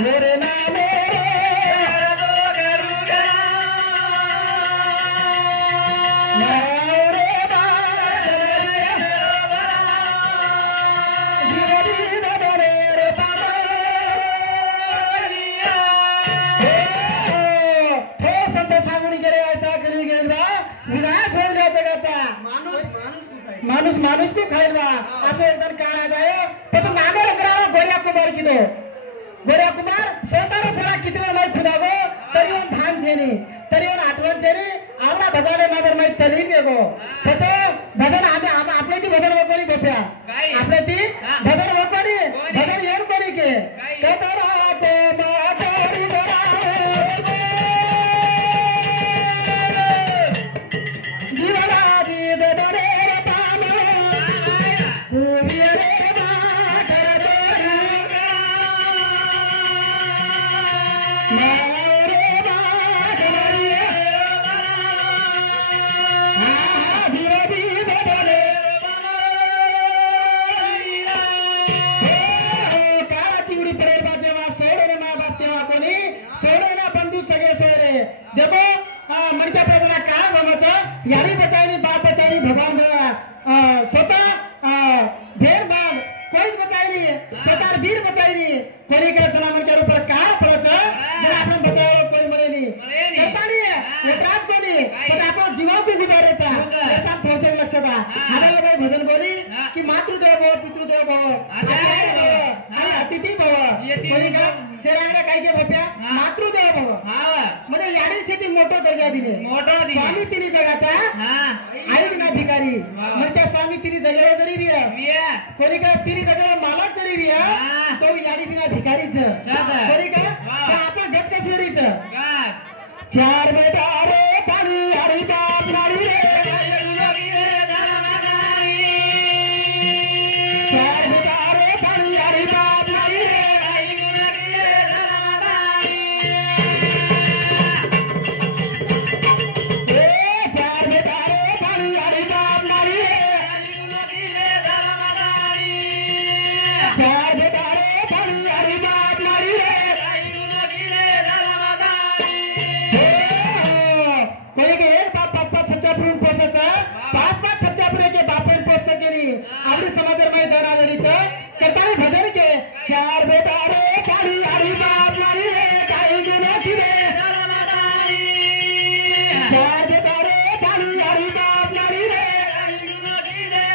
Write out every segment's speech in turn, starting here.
मेरे नाम माणूस माणूस को खायला असं एकदम काळा जाय पण नागर करावा गोऱ्या कुमार किदो गोऱ्या कुमार स्वतःला थोडा किती वेळ नाही खुदागो तरी पण भान छेनी तरी पण आठवण छेनी आवडा भजाले नागर नाही तली बेगो त्याचे भजन आम्ही आपले ती भजन वकोरी बेप्या आपले ती भजन वकोरी भजन येऊन कोणी के कतरा ते मातरी जीवना दी बेदरे देखो मरच्या प्रजला काय भमाचं यारी बचावली बाप बचावली भगवान स्वतः भेर बाग कोई बचावली स्वतः वीर बचावली कोणी के चला मरच्या ऊपर काय पडचं जर आपण बचावलं कोई मरे नहीं करता नहीं एकाच कोणी पण आपण जीवन को गुजारायचा ऐसा थोडे लक्ष द्या हमारे लोग भजन बोली की मातृदेव भव पितृदेव भव आचार्य भव आणि अतिथी भव कोणी का शेरांना काय के बप्या मातृदेव भव म्हणजे याडी शेती मोठो दर्जा दिले स्वामी तिनी जगाचा आई बिना भिकारी म्हणजे स्वामी तिनी जगेवर जरी बिया कोणी का तिनी जगेवर मालक जरी बिया तो याडी बिना भिकारीच कोणी का आपण गटकेश्वरीच चार बेटा रे पाणी याडी बाप नाडी रे चार बेटा रे पाणी याडी बाप नाडी रे आपली समाजरमाई दरावडीचं करताना भजन के चार बेटा रे काळी आडी बाप नाडी रे काही गुणाची रे चार बेटा रे काळी आडी बाप नाडी रे काही गुणाची रे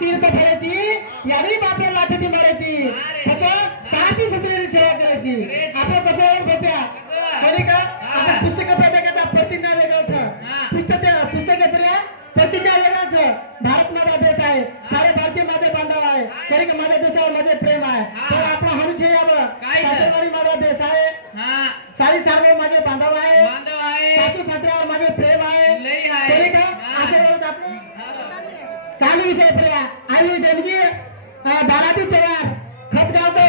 तीर्थ भरायची यारी बापला लाथी मारायची साहसी सुसलेली सेवा करायची आपण कसं बघ्या कोणी का आपण पुस्तक प्रत्येकाचा प्रतिज्ञा वेगळंच पुस्तक प्रतिज्ञा वेगळंच भारत माझा देश आहे सारे भारतीय माझे बांधव आहे कोणी का माझ्या देशावर माझे प्रेम आहे तर आपण हनुचे यावं सासरवाडी माझा देश आहे सारी सार्व माझे बांधव आहे सासू सासऱ्यावर माझे प्रेम आहे कोणी का असं बोलत आपण चालू विषय प्रिया आई देणगी 12 ते 4 खपगाव तो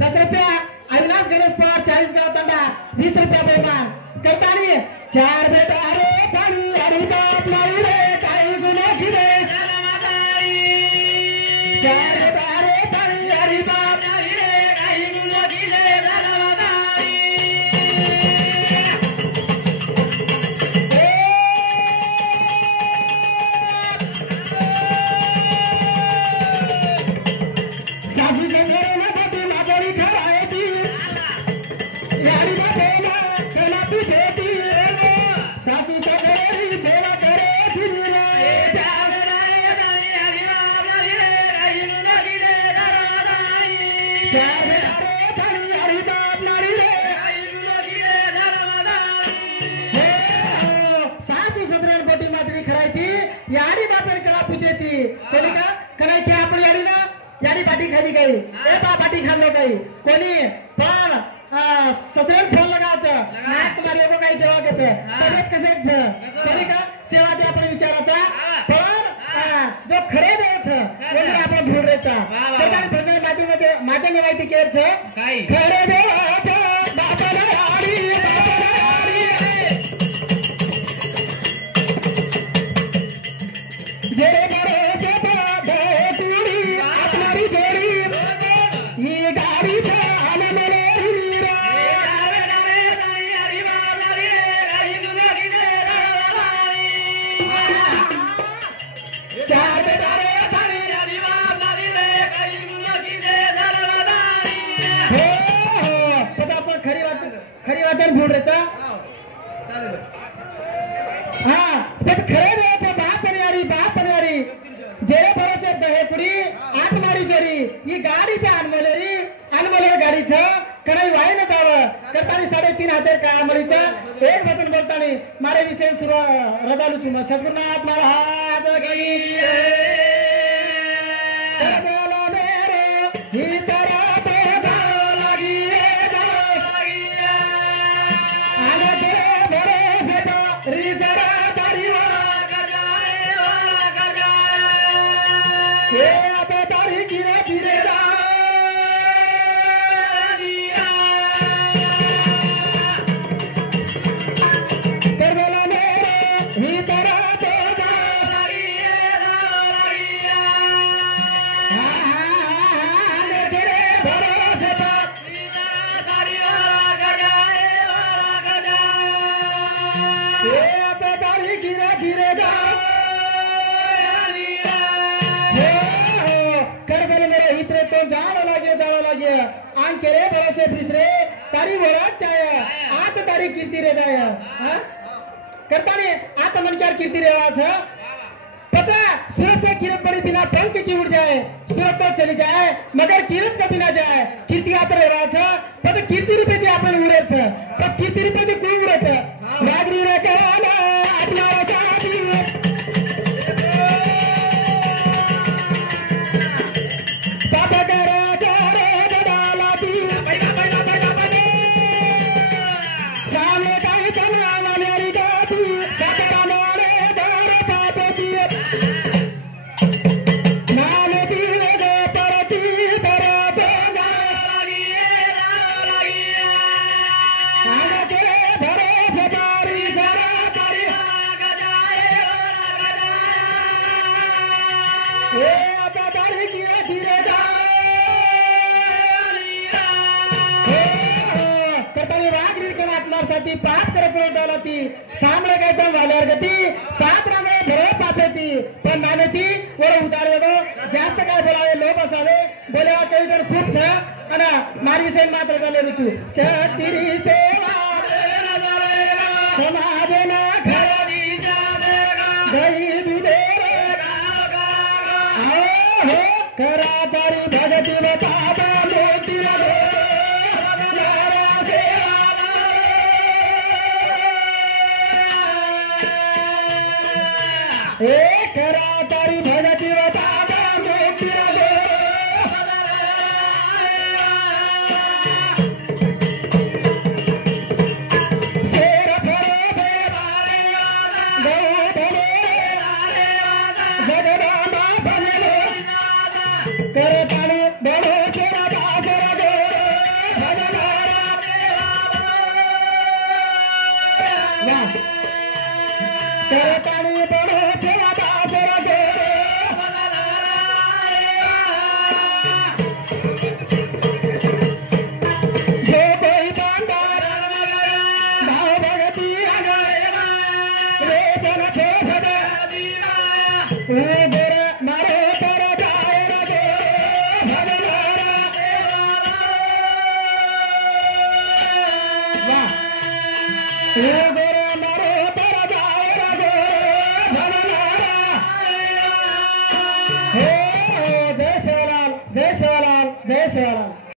10 रुपया अविनाश गणेश पवार 40 गाव तंडा 20 रुपया बेमान करतानी चार बेटा रे काळी आडी बाप नाडी रे काही गुणाची रे चार बेटा रे काळी आडी बाप नाडी रे काही गुणाची रे सासू सगळी सेवा करे कोणी का नाही ते आपण याडी ना याडी पाठी खाली काही ए बा पाठी खाल्लो काही कोणी पण ससरेल फोन लगायचं नाही तुम्हाला लोक काही जेव्हा कसं कसेच कोणी का सेवा ते आपण विचारायचा पण जो खरे द्यायचं वगैरे आपण भुडायचा त्याच्याने भजन माध्यम माहिती केलं खरे देवाचं बापाला आडी जेरे मारे जोडी आपली जोडी ही गाडी खरी वाटण भुडायचा हा पण खरे द्यायचं बाप यारी जेरे भरोसे दहेपुरी आतमारी जोरी ही गाडीच्या अनमोलर गाडीचं कणाई वाईन जावं करताना 3.5 का अमरीचं एक वचन बोलताना मारे विषय सुरू रजालूची मग सद्गुरुनाथ महाराज की ही तरा केरे भरोसे बिसरे तारी वरात जाय आत तारी कीर्ति रे जाय करताने आत मन क्या कीर्ति रे आवाज पता सूरत से किरत बड़ी बिना पंख की उड़ जाए सूरत तो चली जाए मगर किरत का बिना जाए कीर्ति आत रे आवाज पता कीर्ति रूपे ती आपण उड़े छ पर कीर्ति रूपे ती कोई उड़े छ रागरी रे कहना अपना साथी पास करत ती सामने कहता वाल्यार गती सात रामे भरो पापेती पण नामेती वर उतार वेगो जास्त काय बोलावे लोक असावे बोलेवा काही जण खूप छ आणि मारी विषय मात्र झाले ऋतू शक्तिरी सेवा समाज ना खरी गई दुधे हो करा तारी भगती बाबा मोती लगो करा तारी भगती बाबा मोती लगो शेर भरे गौ भले जगदाना भले करे ताने बड़ो तेरा बाबर गो भगवारा करे ताने बड़ो जय शिवलाल जय शिवलाल जय शिवलाल।